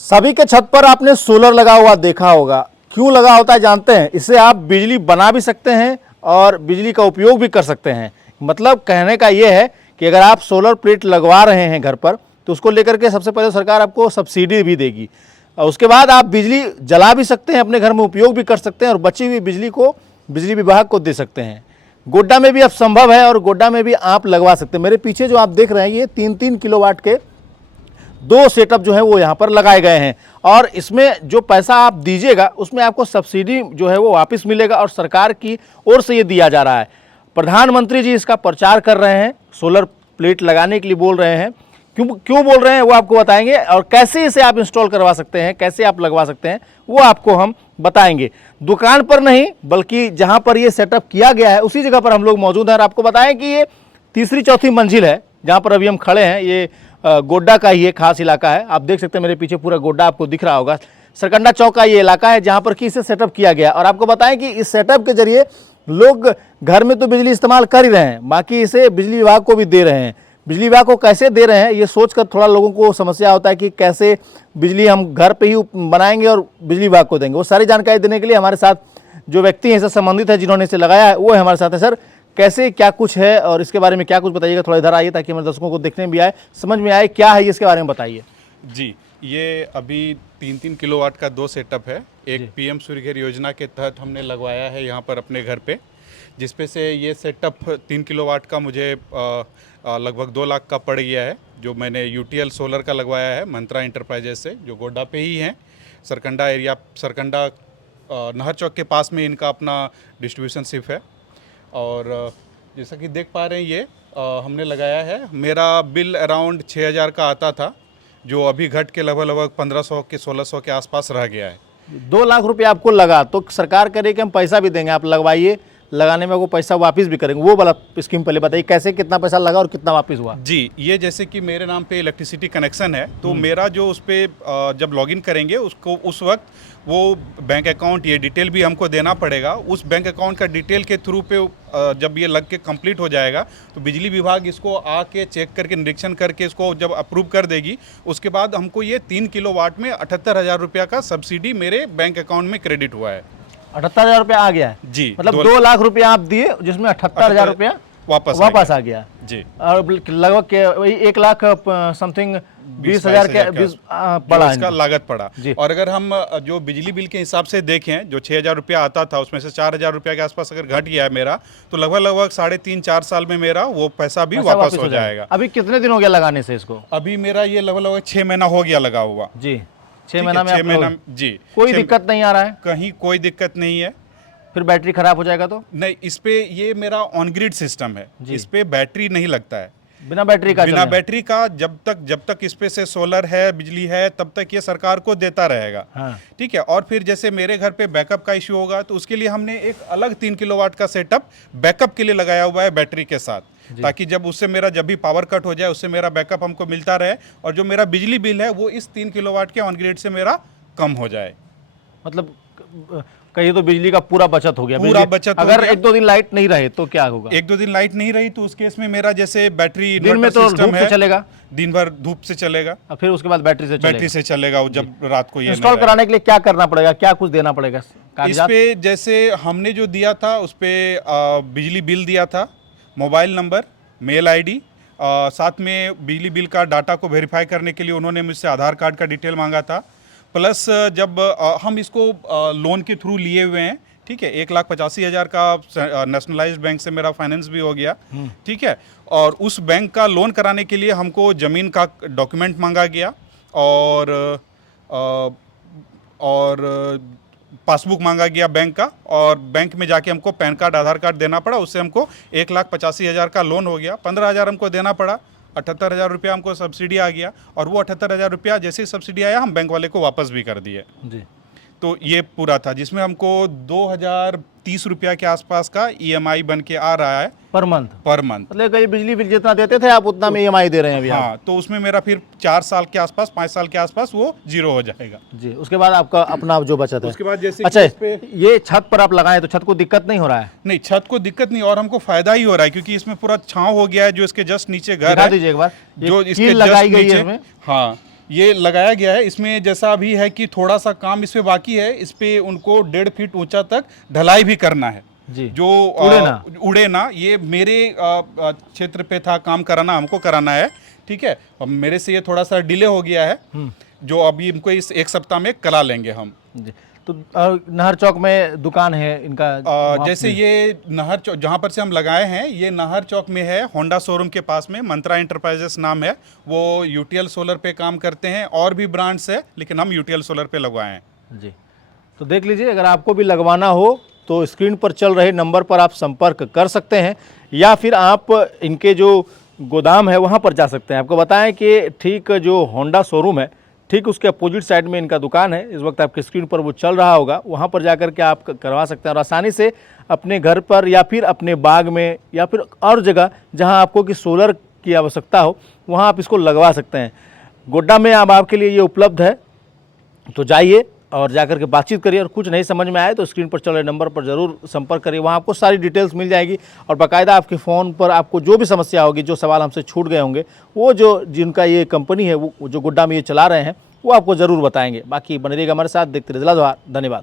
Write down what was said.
सभी के छत पर आपने सोलर लगा हुआ देखा होगा। क्यों लगा होता है जानते हैं? इससे आप बिजली बना भी सकते हैं और बिजली का उपयोग भी कर सकते हैं। मतलब कहने का ये है कि अगर आप सोलर प्लेट लगवा रहे हैं घर पर तो उसको लेकर के सबसे पहले सरकार आपको सब्सिडी भी देगी और उसके बाद आप बिजली जला भी सकते हैं, अपने घर में उपयोग भी कर सकते हैं और बची हुई बिजली को बिजली विभाग को दे सकते हैं। गोड्डा में भी अब संभव है और गोड्डा में भी आप लगवा सकते हैं। मेरे पीछे जो आप देख रहे हैं ये 3-3 किलोवाट के 2 सेटअप जो है वो यहाँ पर लगाए गए हैं और इसमें जो पैसा आप दीजिएगा उसमें आपको सब्सिडी जो है वो वापस मिलेगा और सरकार की ओर से ये दिया जा रहा है। प्रधानमंत्री जी इसका प्रचार कर रहे हैं, सोलर प्लेट लगाने के लिए बोल रहे हैं। क्यों बोल रहे हैं वो आपको बताएंगे और कैसे इसे आप इंस्टॉल करवा सकते हैं, कैसे आप लगवा सकते हैं वो आपको हम बताएंगे। दुकान पर नहीं बल्कि जहाँ पर ये सेटअप किया गया है उसी जगह पर हम लोग मौजूद हैं और आपको बताएं कि ये तीसरी चौथी मंजिल है जहाँ पर अभी हम खड़े हैं। ये गोड्डा का ही एक खास इलाका है। आप देख सकते हैं मेरे पीछे पूरा गोड्डा आपको दिख रहा होगा। सरकंडा चौक का ये इलाका है जहाँ पर कि इसे सेटअप किया गया और आपको बताएं कि इस सेटअप के जरिए लोग घर में तो बिजली इस्तेमाल कर ही रहे हैं, बाकी इसे बिजली विभाग को भी दे रहे हैं। बिजली विभाग को कैसे दे रहे हैं ये सोचकर थोड़ा लोगों को समस्या होता है कि कैसे बिजली हम घर पे ही बनाएंगे और बिजली विभाग को देंगे। वो सारी जानकारी देने के लिए हमारे साथ जो व्यक्ति हैं इससे संबंधित है, जिन्होंने इसे लगाया है, वो है हमारे साथ है। सर, कैसे क्या कुछ है और इसके बारे में क्या कुछ बताइएगा? थोड़ा इधर आइए ताकि हमारे दर्शकों को देखने भी आए, समझ में आए क्या है, इसके बारे में बताइए। जी, ये अभी 3-3 किलोवाट का 2 सेटअप है। एक पीएम सूर्यघर योजना के तहत हमने लगवाया है यहाँ पर अपने घर पे, जिसपे से ये सेटअप 3 किलोवाट का मुझे लगभग 2 लाख का पड़ गया है, जो मैंने यूटीएल सोलर का लगवाया है मंत्रा इंटरप्राइजेस से, जो गोड्डा पे ही है। सरकंडा एरिया, सरकंडा नहर चौक के पास में इनका अपना डिस्ट्रीब्यूशन शिप है। और जैसा कि देख पा रहे हैं ये हमने लगाया है। मेरा बिल अराउंड 6,000 का आता था, जो अभी घट के लगभग 1500 के 1600 के आसपास रह गया है। 2 लाख रुपए आपको लगा तो सरकार करे कि हम पैसा भी देंगे, आप लगवाइए, लगाने में वो पैसा वापस भी करेंगे। वो वाला स्कीम पहले बताइए, कैसे कितना पैसा लगा और कितना वापस हुआ? जी, ये जैसे कि मेरे नाम पे इलेक्ट्रिसिटी कनेक्शन है तो मेरा जो उस पर जब लॉगिन करेंगे उसको उस वक्त वो बैंक अकाउंट ये डिटेल भी हमको देना पड़ेगा। उस बैंक अकाउंट का डिटेल के थ्रू पे जब ये लग के कंप्लीट हो जाएगा तो बिजली विभाग इसको आके चेक करके निरीक्षण करके इसको जब अप्रूव कर देगी, उसके बाद हमको ये 3 किलोवाट में 78,000 रुपया का सब्सिडी मेरे बैंक अकाउंट में क्रेडिट हुआ है। 78,000 रुपया आ गया है जी, मतलब 2 लाख रुपया आप दिए जिसमें 78,000 रुपया वापस आ गया जी। और लगभग वही 1 लाख समथिंग 20,000 के पड़ा इसका लागत पड़ा। और अगर हम जो बिजली बिल के हिसाब से देखें, जो 6,000 रुपया आता था उसमें से 4,000 रुपया के आसपास अगर घट गया है मेरा, तो लगभग 3.5-4 साल में मेरा वो पैसा भी वापस हो जाएगा। अभी कितने दिन हो गया लगाने से इसको? अभी मेरा ये लगभग 6 महीना हो गया लगा हुआ जी। 6 महीना में 6 महीना जी, कोई दिक्कत नहीं आ रहा है? कहीं कोई दिक्कत नहीं है। फिर बैटरी खराब हो जाएगा तो? नहीं, इस पे ये मेरा ऑन ग्रिड सिस्टम है, इस पे बैटरी नहीं लगता है। बिना बैटरी का? बिना बैटरी का जब तक इस पे से सोलर है, बिजली है, तब तक ये सरकार को देता रहेगा। हाँ। ठीक है। और फिर जैसे मेरे घर पे बैकअप का इश्यू होगा तो उसके लिए हमने एक अलग 3 किलोवाट का सेटअप बैकअप के लिए लगाया हुआ है बैटरी के साथ, ताकि जब उससे मेरा जब भी पावर कट हो जाए उससे मेरा बैकअप हमको मिलता रहे और जो मेरा बिजली बिल है वो इस 3 किलोवाट के ऑन ग्रिड से मेरा कम हो जाए। मतलब कहीं तो बिजली का पूरा बचत हो गया। पूरा बचत अगर 1-2 दिन लाइट नहीं रहे तो क्या होगा? 1-2 दिन लाइट नहीं रही तो उस केस में मेरा जैसे बैटरी दिन में तो धूप से चलेगा, दिन भर धूप से चलेगा और फिर उसके बाद बैटरी से चलेगा जब रात को ये इंस्टॉल कराने के लिए क्या करना पड़ेगा, क्या कुछ देना पड़ेगा? इस पे जैसे हमने जो दिया था उस पे बिजली बिल दिया था, मोबाइल नंबर, मेल आईडी, साथ में बिजली बिल का डाटा को वेरीफाई करने के लिए उन्होंने मुझसे आधार कार्ड का डिटेल मांगा था। प्लस जब हम इसको लोन के थ्रू लिए हुए हैं, ठीक है, 1,85,000 का नेशनलाइज्ड बैंक से मेरा फाइनेंस भी हो गया, ठीक है। और उस बैंक का लोन कराने के लिए हमको ज़मीन का डॉक्यूमेंट मांगा गया और पासबुक मांगा गया बैंक का, और बैंक में जाके हमको पैन कार्ड, आधार कार्ड देना पड़ा। उससे हमको 1,85,000 का लोन हो गया। 15,000 हमको देना पड़ा, 78,000 रुपया हमको सब्सिडी आ गया और वो 78,000 रुपया जैसे ही सब्सिडी आया हम बैंक वाले को वापस भी कर दिए जी। तो ये पूरा था जिसमें हमको 2,030 रुपया के आसपास का ईएमआई बन के आ रहा है पर मंथ। मतलब ये बिजली बिल जितना देते थे आप उतना में ईएमआई दे रहे हैं अभी? हाँ, तो उसमें मेरा फिर 4 साल के आसपास, 5 साल के आसपास वो 0 हो जाएगा जी। उसके बाद आपका अपना जो बचत है उसके बाद जैसे अच्छा, ये छत पर आप लगाए तो छत को दिक्कत नहीं हो रहा है? नहीं, छत को दिक्कत नहीं और हमको फायदा ही हो रहा है क्योंकि इसमें पूरा छांव हो गया है। जो इसके जस्ट नीचे घर है, दीजिए एक बार, जो इसके लगाई गई नीचे, है हाँ, ये लगाया गया है। इसमें जैसा अभी है कि थोड़ा सा काम इस पे बाकी है, इस पे उनको 1.5 फीट ऊंचा तक ढलाई भी करना है जी। जो उड़े ना। ये मेरे क्षेत्र पे था काम कराना, हमको कराना है, ठीक है। अब मेरे से ये थोड़ा सा डिले हो गया है, जो अभी इनको इस 1 सप्ताह में करा लेंगे हम जी। तो नहर चौक में दुकान है इनका, जैसे ये नहर चौक जहाँ पर से हम लगाए हैं, ये नहर चौक में है, होंडा शोरूम के पास में, मंत्रा एंटरप्राइजेस नाम है। वो यूटीएल सोलर पे काम करते हैं, और भी ब्रांड्स है, लेकिन हम यूटीएल सोलर पे लगवाए हैं जी। तो देख लीजिए, अगर आपको भी लगवाना हो तो स्क्रीन पर चल रहे नंबर पर आप संपर्क कर सकते हैं, या फिर आप इनके जो गोदाम है वहाँ पर जा सकते हैं। आपको बताएं कि ठीक जो होंडा शोरूम है, ठीक उसके अपोजिट साइड में इनका दुकान है। इस वक्त आपके स्क्रीन पर वो चल रहा होगा, वहाँ पर जाकर के आप करवा सकते हैं और आसानी से अपने घर पर या फिर अपने बाग में या फिर और जगह जहाँ आपको कि सोलर की आवश्यकता हो, वहाँ आप इसको लगवा सकते हैं। गोड्डा में अब आपके लिए ये उपलब्ध है, तो जाइए और जाकर के बातचीत करिए, और कुछ नहीं समझ में आए तो स्क्रीन पर चल रहे नंबर पर ज़रूर संपर्क करिए। वहाँ आपको सारी डिटेल्स मिल जाएगी, और बाकायदा आपके फ़ोन पर आपको जो भी समस्या होगी, जो सवाल हमसे छूट गए होंगे, वो जो जिनका ये कंपनी है, वो जो गोड्डा में ये चला रहे हैं, वो आपको ज़रूर बताएंगे। बाकी बने रहिएगा हमारे साथ, देखते रहिए जिला जवाहर। धन्यवाद।